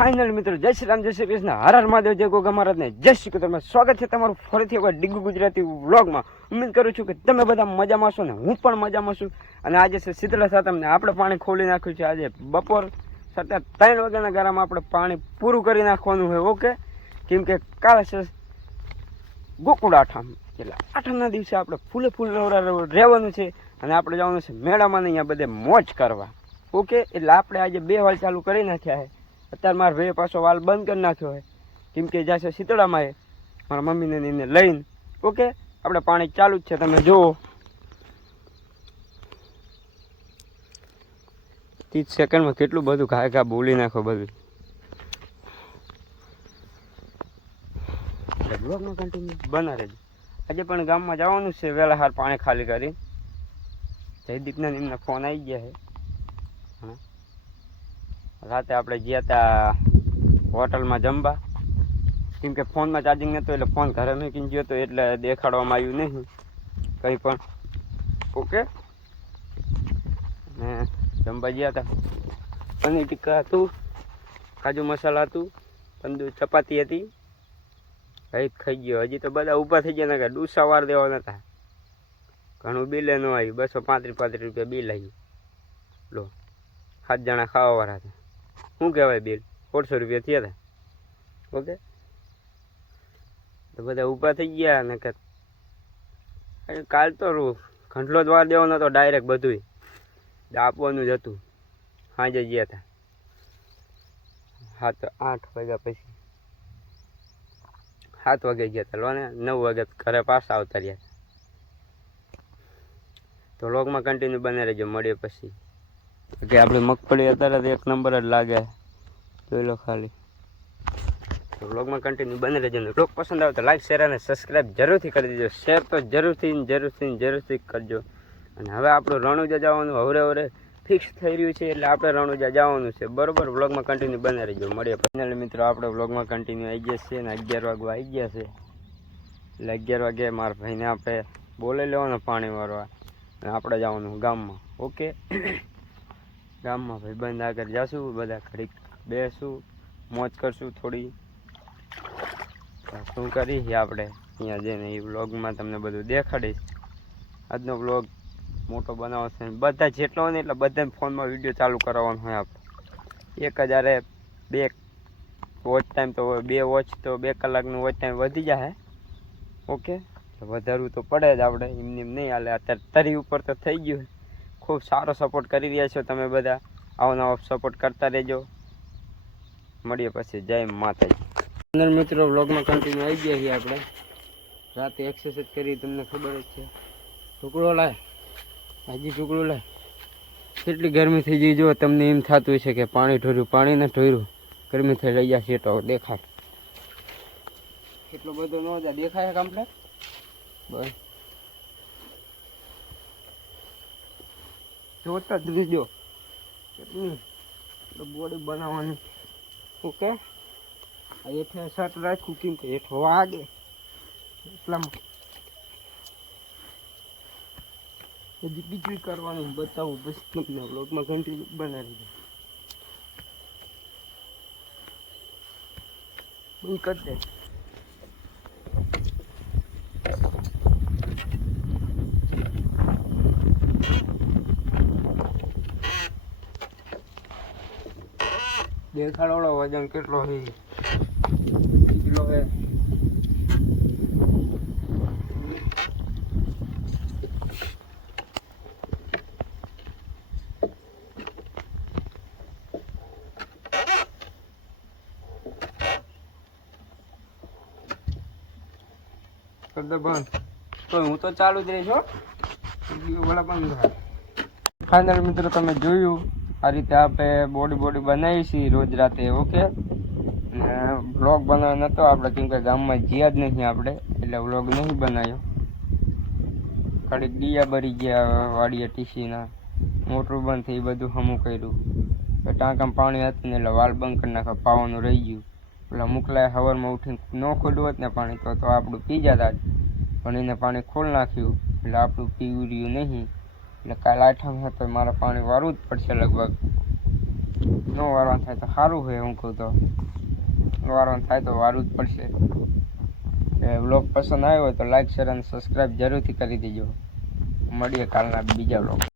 Final મિત્રો જય શ્રી રામ, જય શ્રી કૃષ્ણ, હર હર મહાદેવ, જય ગોગા મહારાજને જય શ્રી કૃષ્ણ. સ્વાગત છે તમારું ફરીથી એકવાર ડીગુ ગુજરાતી વ્લોગમાં. ઉમ્મીદ કરું છું કે તમે બધા મજામાં છો ને હું પણ મજામાં છું. અને આજે છે શીતળા સાતમ ને આપણે પાણી ખોલી નાખ્યું છે. આજે બપોર 3 વાગ્યાના ગારામાં આપણે પાણી પૂરું કરી નાખવાનું હોય. ઓકે, કેમ કે કાલે છે ગોકુળ આઠમ, એટલે આઠમના દિવસે આપણે ફૂલે ફૂલ રહેવાનું છે અને આપણે જવાનું છે મેળામાં ને અહીંયા બધે મોજ કરવા. ઓકે, એટલે આપણે આજે 2 વાલ ચાલુ કરી નાખ્યા છે. અત્યારે મારા ભાઈએ પાછો વાલ બંધ કરી નાખ્યો હોય કેમ કે જશે શીતળામાં એ મારા મમ્મીને એને લઈને. ઓકે, આપણે પાણી ચાલુ જ છે, તમે જુઓ 30 સેકન્ડમાં કેટલું બધું ઘા બોલી નાખો બધું. બ્લોગમાં કન્ટિન્યુ બના રહેજો. આજે પણ ગામમાં જવાનું છે વહેલા હાર પાણી ખાલી કરી. જયદીપના એમના ફોન આવી ગયા છે. રાતે આપણે ગયા હતા હોટલમાં જમવા, કેમ કે ફોનમાં ચાર્જિંગ નહોતું એટલે ફોન ઘરે મૂકીને ગયો હતો એટલે દેખાડવામાં આવ્યું નહીં કંઈ પણ. ઓકે, ને જમવા ગયા હતા. પનીર ટિક્કા હતું, કાજુ મસાલા હતું, તંદૂર ચપાતી હતી. ભાઈ ખાઈ ગયો. હજી તો બધા ઊભા થઈ ગયા ને કે ડૂસા વાર દેવા નતા. ઘણું બિલે ન આવ્યું, 235 રૂપિયા બિલ આવ્યું. લો, 7 જણા ખાવાવાળા હતા. શું કહેવાય, બિલ 150 રૂપિયા થયા હતા. ઓકે, તો બધા ઊભા થઈ ગયા ને કે કાલ તો ઘંટલો જ વાર દેવાનો હતો, ડાયરેક્ટ બધું આપવાનું જ હતું. સાંજે ગયા હતા 8 વાગ્યા પછી, 7 વાગે ગયા હતા લો ને, 9 વાગે ઘરે પાછા આવતા રહ્યા. તો વ્લોગમાં કન્ટિન્યુ બને રહેજો, મળીએ પછી. કે આપણી મગફળી અત્યારે એક નંબર જ લાગે, જોઈ લો ખાલી. તો વ્લોગમાં કન્ટિન્યુ બને રહેજો. ને વ્લોગ પસંદ આવે તો લાઈક, શેર અને સબસ્ક્રાઈબ જરૂરથી કરી દેજો. શેર તો જરૂરથી કરજો. અને હવે આપણું રણુજા જવાનું હવરે ફિક્સ થઈ રહ્યું છે, એટલે આપણે રણુજા જવાનું છે. બરોબર, વ્લોગમાં કન્ટિન્યુ બને રહેજો, મળીએ. ફાઇનલી મિત્રો આપણે વ્લોગમાં કન્ટિન્યુ આવી ગયા છીએ ને 11 વાગવા આવી ગયા છે. એટલે 11 વાગે મારા ભાઈને આપણે બોલે લેવાનું પાણી વારવા અને આપણે જવાનું ગામમાં. ઓકે, ગામમાં ભાઈબંધ આગળ જશું, બધા ઘડીક બેસું, મોજ કરશું થોડી. શું કરીએ આપણે અહીંયા જઈને એ વ્લોગમાં તમને બધું દેખાડીશ. આજનો વ્લોગ મોટો બનાવો છે, બધા જેટલો હોય ને એટલે બધાને ફોનમાં વિડીયો ચાલુ કરાવવાનો હોય. આપણે 1002 વોચ ટાઈમ તો 2 વોચ તો 2 કલાકનું વોચ ટાઈમ વધી જાય. ઓકે, વધારવું તો પડે જ આપણે, એમને એમ નહીં હાલે. અત્યારે 30 ઉપર તો થઈ ગયું. ખૂબ સારો સપોર્ટ કરી રહ્યા છો તમે બધા, આવો નવો સપોર્ટ કરતા રહેજો. મળીએ પછી, જય માતાજી. અંદર મિત્રો વ્લોગમાં કન્ટિન્યુ આવી ગયા છીએ આપણે. રાતે એક્સરસાઇઝ કરી, તમને ખબર જ છે. ટુકડો લાય, હજી ટુકડો લાય. કેટલી ગરમી થઈ ગઈ જો, તમને એમ થતું હશે કે પાણી ઢોર્યું, પાણી ને ઢોર્યું, ગરમી થઈ લઈ જશે. તો દેખાય એટલો બધો ન જાય, દેખાય કમ્પ્લેટ. બસ જોતા જ રીજો કેટલી બોડી બનાવવાની. ઓકે, હેઠે શર્ટ રાખું કેમ કે હેઠો વાગે એટલામાં. હજી બીજું કરવાનું બતાવું પછી તમને વ્લોગમાં કન્ટિન્યુ બનાવી દે. બંધ કરી દે. દેખાડો વજન કેટલો છે, કિલો છે. બંધ તો હું તો ચાલુ જ રહીશ હો, વડા બંધ થાય. ફાઇનલ મિત્રો તમે જોયું આ રીતે આપણે બોડી બનાવી છીએ રોજ રાતે. ઓકે, વ્લોગ બનાવ્યો નહોતો આપણે કેમ કે ગામમાં જ્યાં જ નહીં આપણે, એટલે વ્લોગ નહીં બનાવ્યો. ઘડીક દિયા ભરી ગયા વાડીએ, ટીસીના મોટરું બંધ થઈ, બધું હમું કર્યું. ટાંકામાં પાણી હતું ને એટલે વાલ બંધ કરી નાખવા, પાવાનું રહી ગયું. એટલે મોકલાય સવારમાં ઉઠીને ન ખોલ્યું હોત ને પાણી તો આપણું પી જતા જ, પણ એને પાણી ખોલ નાખ્યું એટલે આપણું પીવું રહ્યું નહીં. એટલે કાલે આઠમ હતો, મારે પાણી વારવું જ પડશે લગભગ. નો વારવાનું થાય તો સારું હોય. હું કહું તો વારવાનું થાય તો વારવું જ પડશે. વ્લોગ પસંદ આવ્યો હોય તો લાઈક શેર અને સબસ્ક્રાઈબ જરૂરથી કરી દેજો. મળીએ કાલના બીજા વ્લોગ.